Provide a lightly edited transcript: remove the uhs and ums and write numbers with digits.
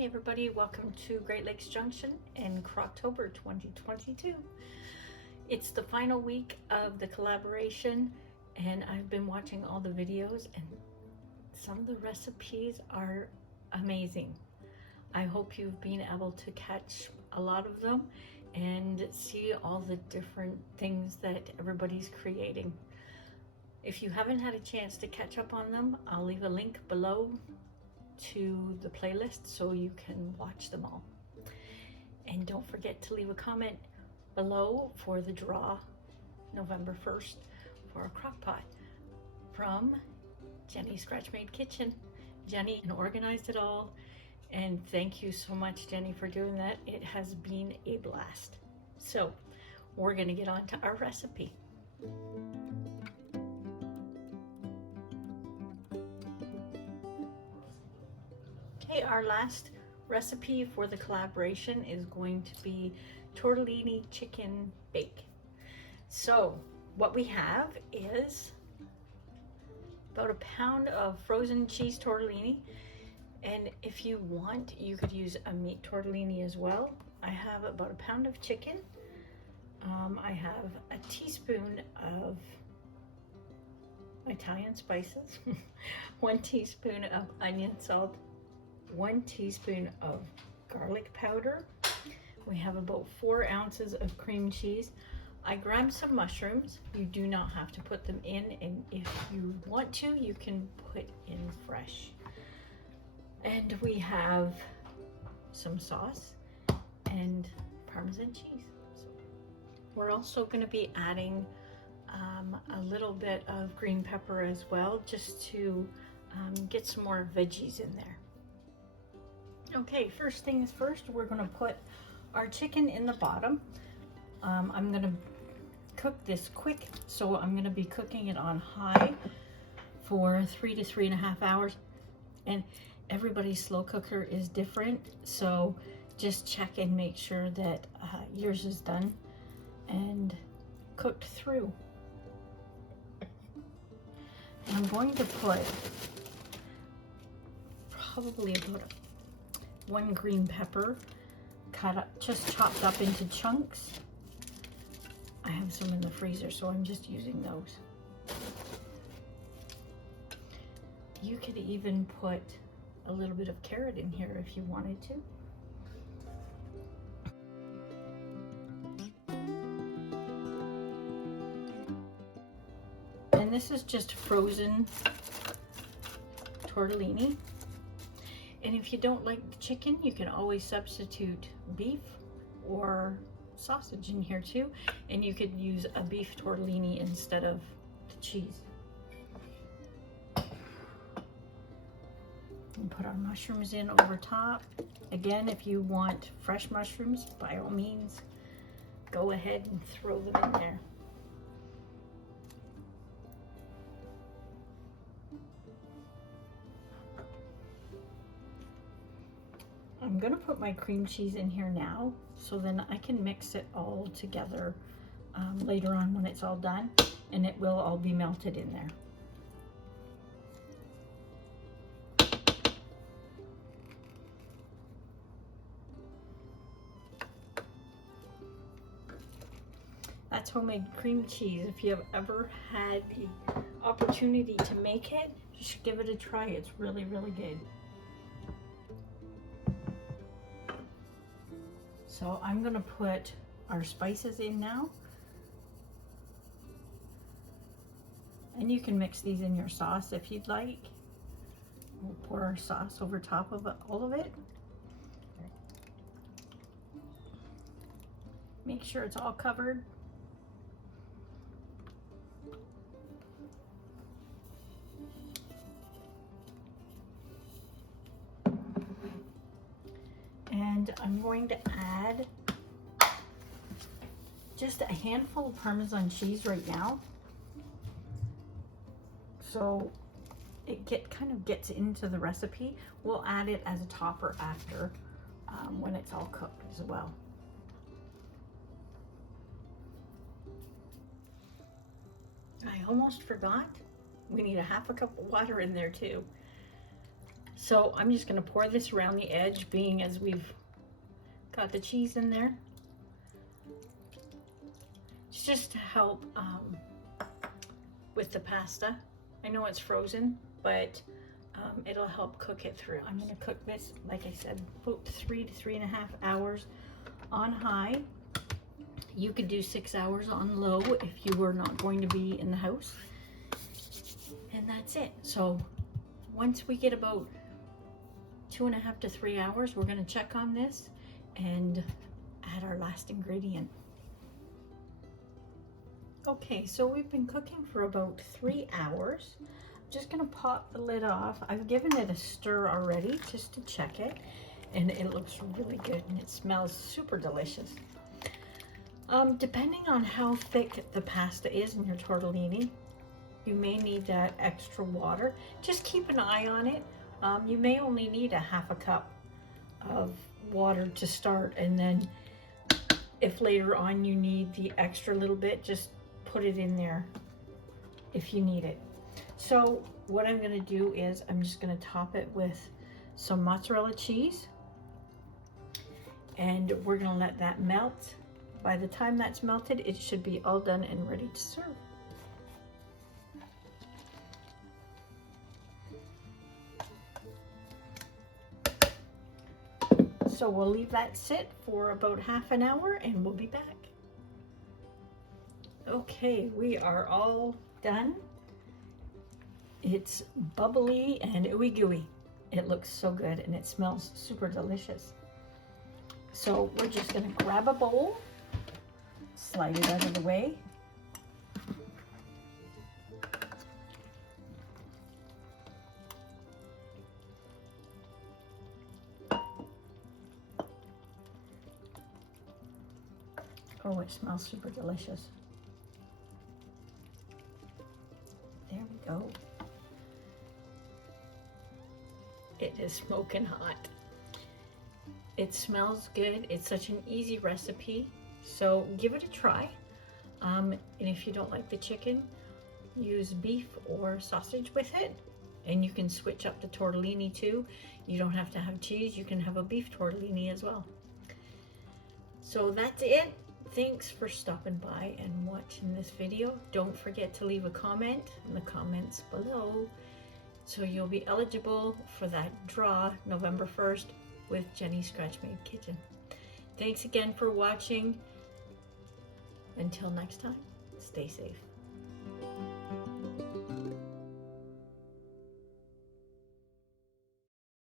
Hi everybody, welcome to Great Lakes Junction in Crocktober 2022. It's the final week of the collaboration and I've been watching all the videos and some of the recipes are amazing. I hope you've been able to catch a lot of them and see all the different things that everybody's creating. If you haven't had a chance to catch up on them, I'll leave a link below to the playlist so you can watch them all. And don't forget to leave a comment below for the draw November 1st for a crock pot from Jenny's Scratch Made Kitchen. Jenny organized it all, and thank you so much, Jenny, for doing that. It has been a blast. So we're gonna get on to our recipe. Okay, our last recipe for the collaboration is going to be tortellini chicken bake. So what we have is about a pound of frozen cheese tortellini, and if you want you could use a meat tortellini as well. I have about a pound of chicken. I have a teaspoon of Italian spices, 1 teaspoon of onion salt, 1 teaspoon of garlic powder. We have about 4 ounces of cream cheese. I grabbed some mushrooms. You do not have to put them in, and if you want to, you can put in fresh. And we have some sauce and Parmesan cheese. So we're also going to be adding a little bit of green pepper as well, just to get some more veggies in there. Okay, first things first, we're going to put our chicken in the bottom. I'm going to cook this quick, so I'm going to be cooking it on high for 3 to 3.5 hours. And everybody's slow cooker is different, so just check and make sure that yours is done and cooked through. And I'm going to put probably about 1 green pepper cut up, just chopped up into chunks. I have some in the freezer, so I'm just using those. You could even put a little bit of carrot in here if you wanted to. And this is just frozen tortellini. And if you don't like the chicken, you can always substitute beef or sausage in here too. And you could use a beef tortellini instead of the cheese. And put our mushrooms in over top. Again, if you want fresh mushrooms, by all means, go ahead and throw them in there. I'm going to put my cream cheese in here now, so then I can mix it all together later on when it's all done, and it will all be melted in there. That's homemade cream cheese. If you have ever had the opportunity to make it, just give it a try. It's really, really good. So I'm going to put our spices in now. And you can mix these in your sauce if you'd like. We'll pour our sauce over top of all of it. Make sure it's all covered. And I'm going to add just a handful of Parmesan cheese right now, so it kind of gets into the recipe. We'll add it as a topper after when it's all cooked as well. I almost forgot, we need a 1/2 cup of water in there too. So I'm just going to pour this around the edge, being as we've got the cheese in there. It's just to help with the pasta. I know it's frozen, but it'll help cook it through. I'm going to cook this, like I said, about 3 to 3.5 hours on high. You could do 6 hours on low if you were not going to be in the house. And that's it. So once we get about 2.5 to 3 hours, we're going to check on this and add our last ingredient. Okay, so we've been cooking for about 3 hours. I'm just going to pop the lid off. I've given it a stir already just to check it, and it looks really good and it smells super delicious. Depending on how thick the pasta is in your tortellini, you may need that extra water. Just keep an eye on it. You may only need a half a cup of water to start, and then if later on you need the extra little bit, just put it in there if you need it. So what I'm going to do is I'm just going to top it with some mozzarella cheese, and we're going to let that melt. By the time that's melted, it should be all done and ready to serve. So we'll leave that sit for about half an hour and we'll be back. Okay, we are all done. It's bubbly and ooey gooey. It looks so good and it smells super delicious. So we're just gonna grab a bowl, slide it out of the way. Oh, it smells super delicious. There we go. It is smoking hot. It smells good. It's such an easy recipe. So give it a try. And if you don't like the chicken, use beef or sausage with it. And you can switch up the tortellini too. You don't have to have cheese. You can have a beef tortellini as well. So that's it. Thanks for stopping by and watching this video. Don't forget to leave a comment in the comments below, so you'll be eligible for that draw November 1st with Jenny's Scratch Made Kitchen. Thanks again for watching. Until next time, stay safe.